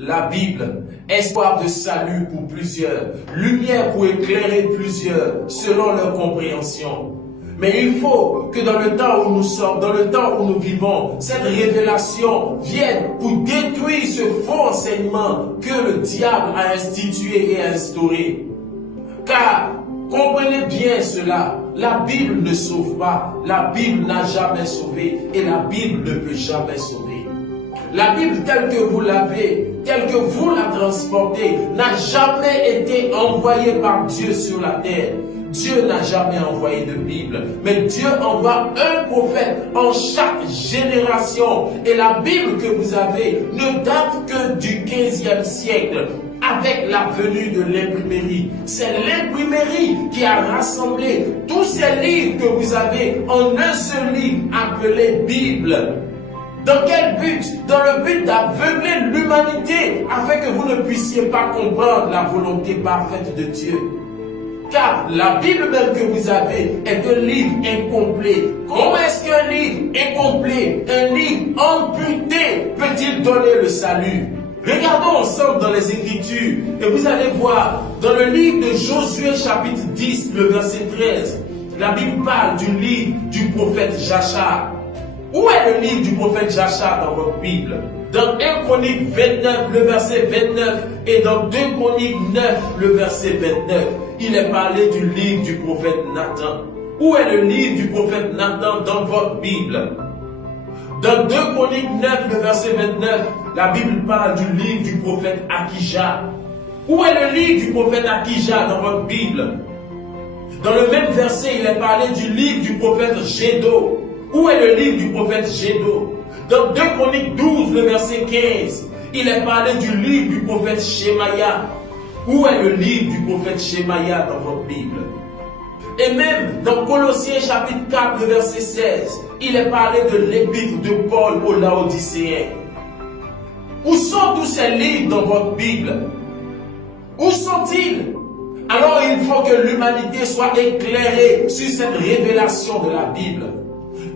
La Bible, espoir de salut pour plusieurs, lumière pour éclairer plusieurs selon leur compréhension. Mais il faut que dans le temps où nous sommes, dans le temps où nous vivons, cette révélation vienne pour détruire ce faux enseignement que le diable a institué et instauré. Car, comprenez bien cela, la Bible ne sauve pas, la Bible n'a jamais sauvé et la Bible ne peut jamais sauver. La Bible telle que vous l'avez, telle que vous la transportez, n'a jamais été envoyée par Dieu sur la terre. Dieu n'a jamais envoyé de Bible, mais Dieu envoie un prophète en chaque génération. Et la Bible que vous avez ne date que du 15e siècle, avec la venue de l'imprimerie. C'est l'imprimerie qui a rassemblé tous ces livres que vous avez en un seul livre appelé Bible. Dans quel but? Dans le but d'aveugler l'humanité afin que vous ne puissiez pas comprendre la volonté parfaite de Dieu. Car la Bible même que vous avez est un livre incomplet. Comment est-ce qu'un livre incomplet, un livre amputé peut-il donner le salut? Regardons ensemble dans les Écritures et vous allez voir dans le livre de Josué chapitre 10, le verset 13, la Bible parle du livre du prophète Jachar. Où est le livre du prophète Jachar dans votre Bible? Dans 1 Chronique 29, le verset 29 et dans 2 Chroniques 9, le verset 29, il est parlé du livre du prophète Nathan. Où est le livre du prophète Nathan dans votre Bible? Dans 2 Chroniques 9, le verset 29, la Bible parle du livre du prophète Akija. Où est le livre du prophète Akija dans votre Bible? Dans le même verset, il est parlé du livre du prophète Gédo. Où est le livre du prophète Gédo? Dans 2 Chroniques 12, le verset 15, il est parlé du livre du prophète Shemaya. Où est le livre du prophète Shemaya dans votre Bible? Et même dans Colossiens chapitre 4, le verset 16, il est parlé de l'épître de Paul aux Laodicéens. Où sont tous ces livres dans votre Bible? Où sont-ils? Alors il faut que l'humanité soit éclairée sur cette révélation de la Bible.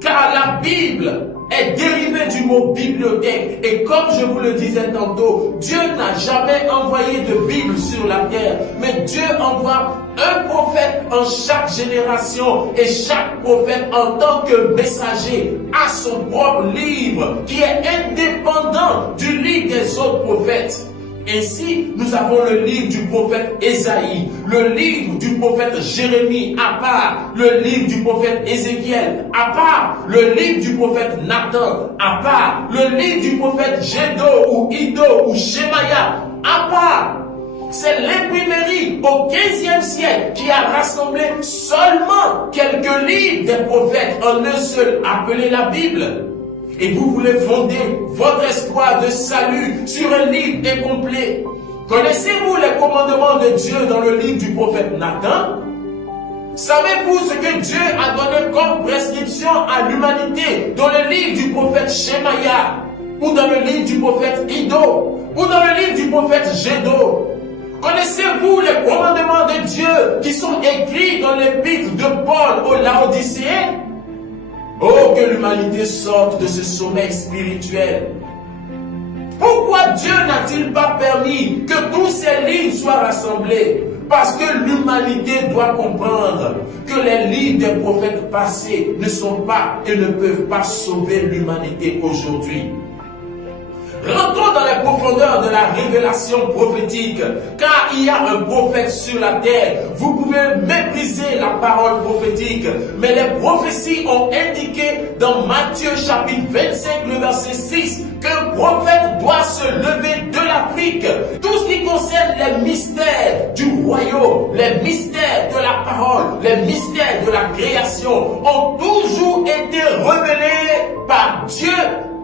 Car la Bible est dérivée du mot bibliothèque. Et comme je vous le disais tantôt, Dieu n'a jamais envoyé de Bible sur la terre. Mais Dieu envoie un prophète en chaque génération. Et chaque prophète en tant que messager a son propre livre qui est indépendant du livre des autres prophètes. Ainsi, nous avons le livre du prophète Ésaïe, le livre du prophète Jérémie à part, le livre du prophète Ézéchiel à part, le livre du prophète Nathan à part, le livre du prophète Gédo ou Ido ou Shemaya à part. C'est l'imprimerie au 15e siècle qui a rassemblé seulement quelques livres des prophètes en un seul appelé la Bible. Et vous voulez fonder votre espoir de salut sur un livre incomplet. Connaissez-vous les commandements de Dieu dans le livre du prophète Nathan? Savez-vous ce que Dieu a donné comme prescription à l'humanité dans le livre du prophète Shemaya? Ou dans le livre du prophète Ido? Ou dans le livre du prophète Gédo? Connaissez-vous les commandements de Dieu qui sont écrits dans l'épître de Paul aux Laodicéens? Oh, que l'humanité sorte de ce sommeil spirituel. Pourquoi Dieu n'a-t-il pas permis que tous ces livres soient rassemblés? Parce que l'humanité doit comprendre que les livres des prophètes passés ne sont pas et ne peuvent pas sauver l'humanité aujourd'hui. Rentrons dans les profondeurs de la révélation prophétique, car il y a un prophète sur la terre. Vous pouvez mépriser la parole prophétique, mais les prophéties ont indiqué dans Matthieu chapitre 25, le verset 6, qu'un prophète doit se lever de l'Afrique. Tout ce qui concerne les mystères du royaume, les mystères de la parole, les mystères de la création ont toujours été révélés par Dieu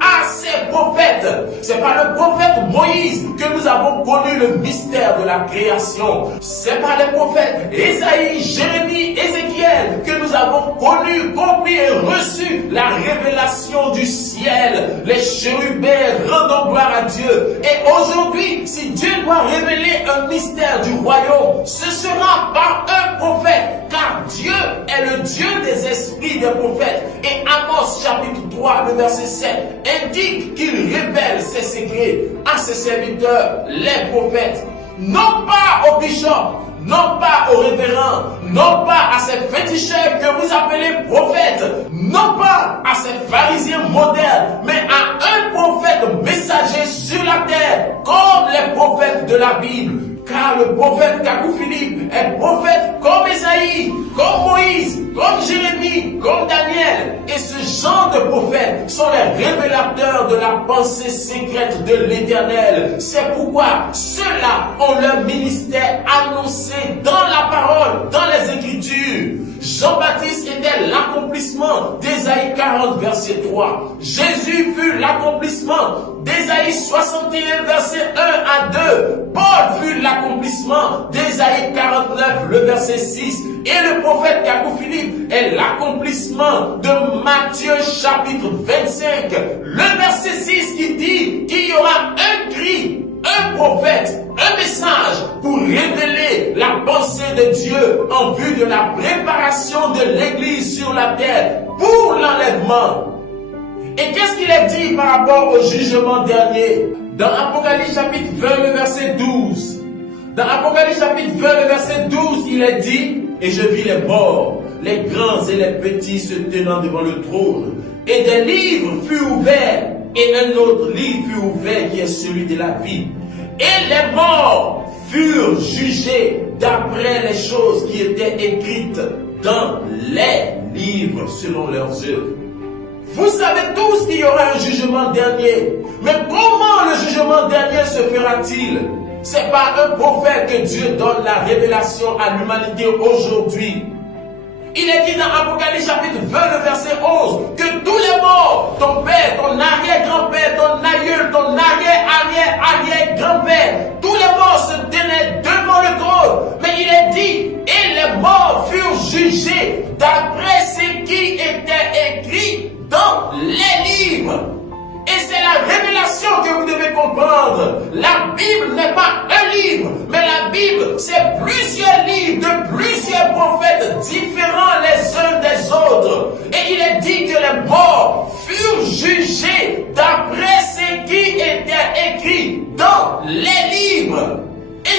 à ses prophètes. C'est par le prophète Moïse que nous avons connu le mystère de la création. C'est par les prophètes Ésaïe, Jérémie, Ézéchiel que nous avons connu, compris et reçu la révélation du ciel. Les chérubins rendant gloire à Dieu. Et aujourd'hui, si Dieu doit révéler un mystère du royaume, ce sera par un prophète, car Dieu est le Dieu des esprits des prophètes. Et Amos chapitre 3, le verset 7, indique qu'il révèle ses secrets à ses serviteurs, les prophètes. Non pas aux bishops, non pas aux révérends, non pas à ces féticheurs que vous appelez prophètes, non pas à ces pharisiens modernes, mais à un prophète messager sur la terre, comme les prophètes de la Bible. Car le prophète Kakou Philippe est prophète comme Esaïe, comme Moïse, comme Jérémie, comme Daniel. Et ce genre de prophètes sont les révélateurs de la pensée secrète de l'Éternel. C'est pourquoi ceux-là ont leur ministère annoncé dans la parole, dans les Écritures. Jean-Baptiste était l'accomplissement d'Ésaïe 40, verset 3. Jésus fut l'accomplissement d'Ésaïe 61, verset 1 à 2. Paul fut l'accomplissement d'Ésaïe 49, le verset 6. Et le prophète Kakou Philippe est l'accomplissement de Matthieu chapitre 25, le verset 6 qui dit qu'il y aura un cri, un prophète, un message pour révéler la pensée de Dieu en vue de la préparation de l'Église sur la terre pour l'enlèvement. Et qu'est-ce qu'il est dit par rapport au jugement dernier? Dans Apocalypse chapitre 20, le verset 12. Dans Apocalypse chapitre 20, le verset 12, il est dit: et je vis les morts, les grands et les petits se tenant devant le trône. Et des livres furent ouverts, et un autre livre fut ouvert qui est celui de la vie. Et les morts furent jugés d'après les choses qui étaient écrites dans les livres selon leurs œuvres. Vous savez tous qu'il y aura un jugement dernier. Mais comment le jugement dernier se fera-t-il? C'est par un prophète que Dieu donne la révélation à l'humanité aujourd'hui. Il est dit dans Apocalypse chapitre 20, le verset 11, que tous les morts, ton père, ton arrière-grand-père, ton aïeul, ton arrière-arrière-arrière-grand-père, tous les morts se tenaient devant le trône. Mais il est dit, et les morts furent jugés d'après ce qui était écrit dans les livres. Et c'est la révélation que vous devez comprendre. La Bible n'est pas un livre, mais la Bible, c'est plusieurs livres de plusieurs prophètes différents les uns des autres. Et il est dit que les morts furent jugés d'après ce qui était écrit dans les livres.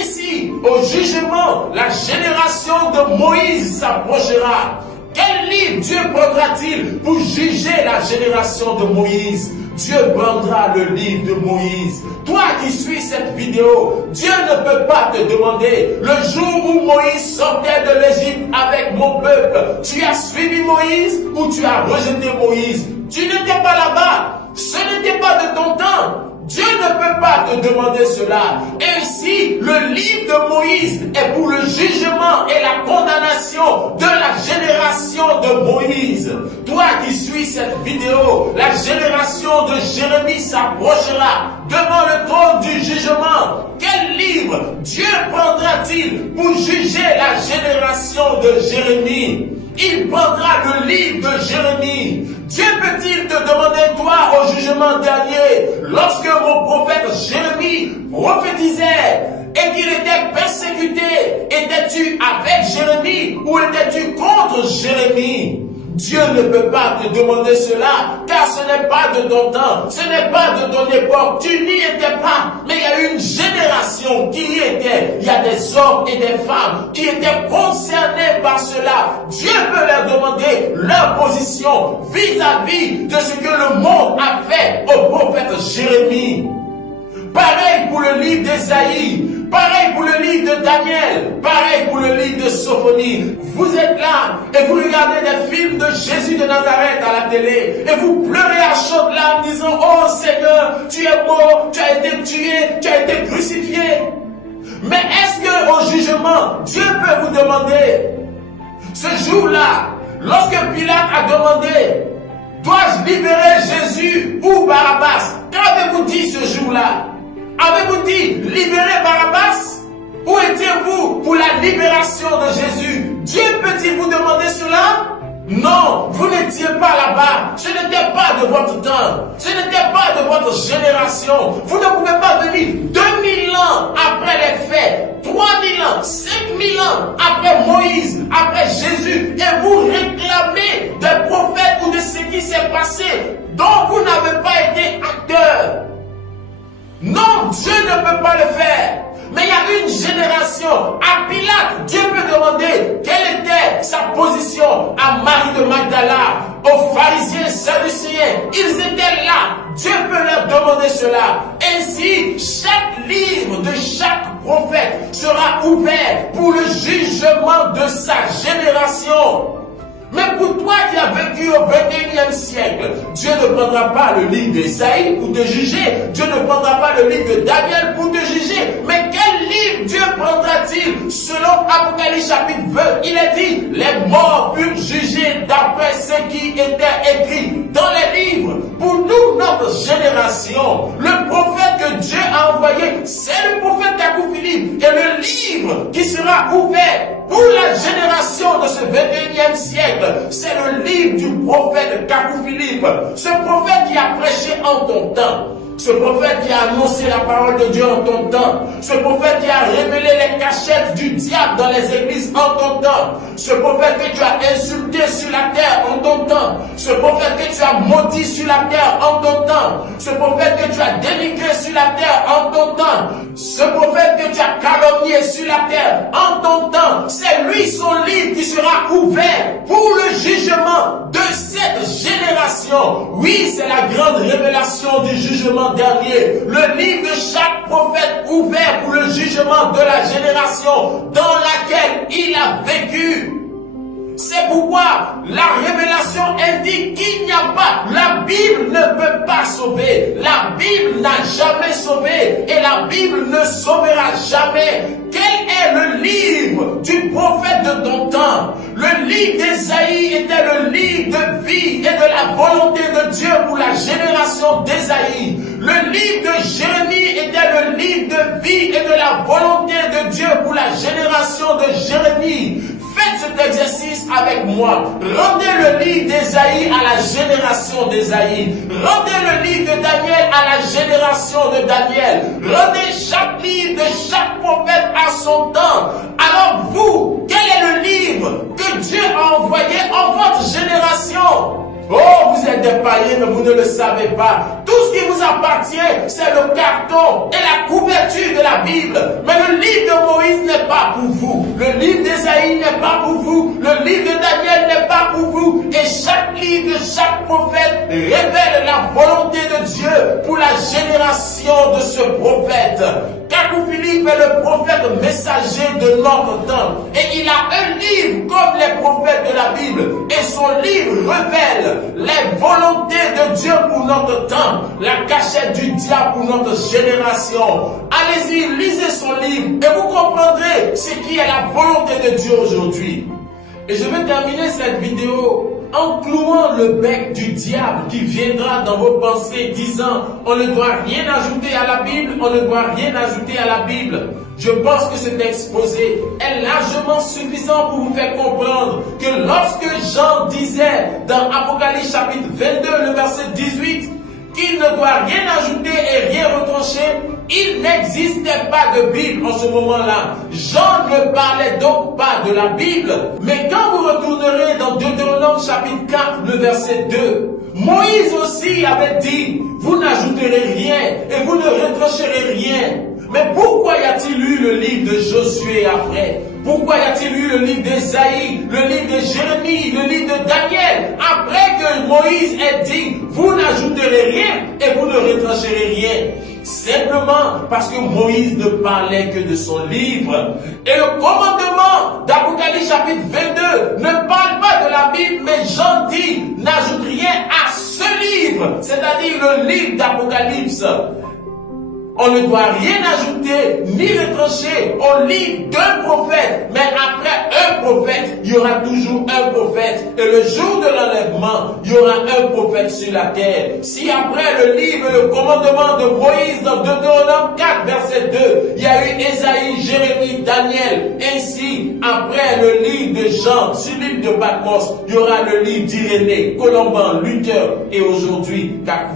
Ainsi, au jugement, la génération de Moïse s'approchera. Quel livre Dieu prendra-t-il pour juger la génération de Moïse? Dieu prendra le livre de Moïse. Toi qui suis cette vidéo, Dieu ne peut pas te demander, le jour où Moïse sortait de l'Égypte avec mon peuple, tu as suivi Moïse ou tu as rejeté Moïse? Tu n'étais pas là-bas. Ce n'était pas de ton temps. Dieu ne peut pas te demander cela. Ainsi, le livre de Moïse est pour le jugement et la condamnation de la génération de Moïse. Toi qui suis cette vidéo, la génération de Jérémie s'approchera devant le trône du jugement. Quel livre Dieu prendra-t-il pour juger la génération de Jérémie? Il prendra le livre de Jérémie. Dieu peut-il te demander toi au jugement dernier, lorsque mon prophète Jérémie prophétisait et qu'il était persécuté, étais-tu avec Jérémie ou étais-tu contre Jérémie? Dieu ne peut pas te demander cela, car ce n'est pas de ton temps, ce n'est pas de ton époque, tu n'y étais pas, mais il y a une génération qui y était, il y a des hommes et des femmes qui étaient concernés par cela. Dieu peut leur demander leur position vis-à-vis de ce que le monde a fait au prophète Jérémie. Pareil pour le livre d'Ésaïe, pareil pour le livre de Daniel, pareil pour le livre de Sophonie. Vous êtes là et vous regardez des films de Jésus de Nazareth à la télé et vous pleurez à chaudes larmes en disant: oh Seigneur, tu es mort, tu as été tué, tu as été crucifié. Mais est-ce que au jugement, Dieu peut vous demander, ce jour-là, lorsque Pilate a demandé: dois-je libérer Jésus ou Barabbas? Qu'avez-vous dit ce jour-là? Avez-vous dit libérer Barabbas? Où étiez-vous pour la libération de Jésus? Dieu peut-il vous demander cela? Non, vous n'étiez pas là-bas. Ce n'était pas de votre temps. Ce n'était pas de votre génération. Vous ne pouvez pas venir 2000 ans après les faits, 3000 ans, 5000 ans après Moïse, après Jésus, et vous réclamez des prophètes ou de ce qui s'est passé dont vous n'avez pas été acteur. Non, Dieu ne peut pas le faire. Mais il y a une génération, à Pilate, Dieu peut demander quelle était sa position à Marie de Magdala, aux pharisiens, sadducéens. Ils étaient là. Dieu peut leur demander cela. Ainsi, chaque livre de chaque prophète sera ouvert pour le jugement de sa génération. Mais pour toi qui as vécu au 21e siècle, Dieu ne prendra pas le livre d'Ésaïe pour te juger. Dieu ne prendra pas le livre de Daniel pour te juger. Mais quel livre Dieu prendra-t-il? Selon Apocalypse chapitre 20, il est dit, les morts furent jugés d'après ce qui était écrit dans les livres. Pour nous, notre génération, le prophète que Dieu a envoyé, c'est le prophète Kakou Philippe. Et le livre qui sera ouvert pour la génération de ce 21e siècle, c'est le livre du prophète Kakou Philippe. Ce prophète qui a prêché en ton temps. Ce prophète qui a annoncé la parole de Dieu en ton temps. Ce prophète qui a révélé les cachettes du diable dans les églises en ton temps. Ce prophète que tu as insulté sur la terre en ton temps. Ce prophète que tu as maudit sur la terre en ton temps. Ce prophète que tu as dénigré sur la terre en ton temps. Ce prophète que tu as calomnié sur la terre en ton temps. C'est lui son livre qui sera ouvert pour le jugement de cette génération. Oui, c'est la grande révélation du jugement dernier, le livre de chaque prophète ouvert pour le jugement de la génération dans laquelle il a vécu. C'est pourquoi la révélation indique qu'il n'y a pas, la Bible ne peut pas sauver, la Bible n'a jamais sauvé et la Bible ne sauvera jamais. Quel est le livre du prophète de ton temps? Le livre d'Ésaïe était le livre de vie et de la volonté de Dieu pour la génération d'Ésaïe. Le livre de Jérémie était le livre de vie et de la volonté de Dieu pour la génération de Jérémie. Faites cet exercice avec moi. Rendez le livre d'Ésaïe à la génération d'Ésaïe. Rendez le livre de Daniel à la génération de Daniel. Rendez chaque livre de chaque prophète à son temps. Alors vous, quel est le livre que Dieu a envoyé en votre génération? Oh, vous êtes des païens, mais vous ne le savez pas. Tout ce qui vous appartient, c'est le carton et la couverture de la Bible. Mais le livre de Moïse n'est pas pour vous. Le livre d'Ésaïe n'est pas pour vous. Le livre de Daniel n'est pas pour vous. Et chaque livre de chaque prophète révèle la volonté de Dieu pour la génération de ce prophète. Kakou Philippe est le prophète messager de notre temps. Et il a un livre comme les prophètes de la Bible. Et son livre révèle les volontés de Dieu pour notre temps, la cachette du diable pour notre génération. Allez-y, lisez son livre et vous comprendrez ce qui est la volonté de Dieu aujourd'hui. Et je vais terminer cette vidéo en clouant le bec du diable qui viendra dans vos pensées disant on ne doit rien ajouter à la Bible, on ne doit rien ajouter à la Bible. Je pense que cet exposé est largement suffisant pour vous faire comprendre que lorsque Jean disait dans Apocalypse chapitre 22, le verset 18, qu'il ne doit rien ajouter et rien retrancher, il n'existait pas de Bible en ce moment-là. Jean ne parlait donc pas de la Bible. Mais quand vous retournerez dans Deutéronome chapitre 4, le verset 2, Moïse aussi avait dit, vous n'ajouterez rien et vous ne retrancherez rien. Mais pourquoi y a-t-il eu le livre de Josué après? Pourquoi y a-t-il eu le livre d'Ésaïe, le livre de Jérémie, le livre de Daniel? Après que Moïse ait dit, vous n'ajouterez rien et vous ne retrancherez rien. Simplement parce que Moïse ne parlait que de son livre. Et le commandement d'Apocalypse chapitre 22 ne parle pas de la Bible, mais Jean dit, n'ajoute rien à ce livre, c'est-à-dire le livre d'Apocalypse. On ne doit rien ajouter ni retrancher au livre d'un prophète. Mais après un prophète, il y aura toujours un prophète. Et le jour de l'enlèvement, il y aura un prophète sur la terre. Si après le livre et le commandement de Moïse dans Deutéronome 4, verset 2, il y a eu Ésaïe, Jérémie, Daniel. Ainsi, après le livre de Jean sur l'île de Patmos, il y aura le livre d'Irénée, Colomban, Luther et aujourd'hui Kakou